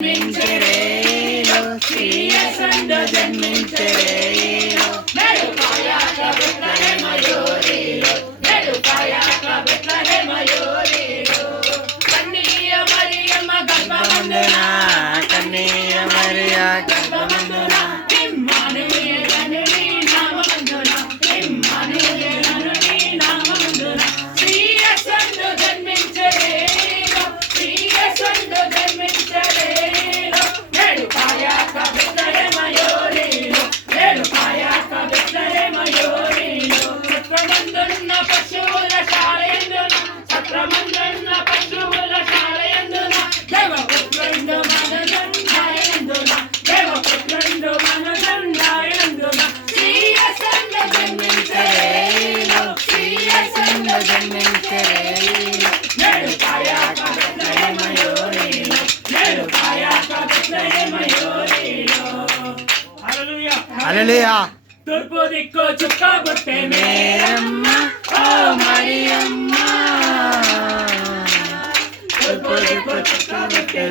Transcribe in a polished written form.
జన్మించరేలో శ్రీయసండు జన్మించరేలో నెడుకాయాక బెత్లెహేమయోరేలో నెడుకాయాక బెత్లెహేమయోరేలో కన్నీయ మరియమ్మ గర్భమందున కన్నీయ మరియ గర్భమందున ఇమ్మానుయేలను నీ నామమందున ఇమ్మానుయేలను నీ నామమందున శ్రీయసండు జన్మించరేలో శ్రీయసండు జన్మించరేలో నెడుకాయాక బెత్లెహేమయోరేలో నెడుకాయాక బెత్లెహేమయోరేలో సత్రమందున్న పశువుల శాలయందున సత్రమందున్న పశువుల శాలయందున దేవపుత్రుండు మనదున్నాయందున దేవపుత్రుండు మనదున్నాయందున శ్రీయసండు జన్మించరేలో శ్రీయసండు జన్మించరేలో నెడుకాయాక బెత్లెహేమయోరేలో నెడుకాయాక బెత్లెహేమయోరేలో హల్లెలూయా హల్లెలూయా. తూర్పు దిక్కు చుక్కబుట్టే మేరమ్మ ఓ మరియమ్మ తూర్పు దిక్కు చుక్కబుట్టే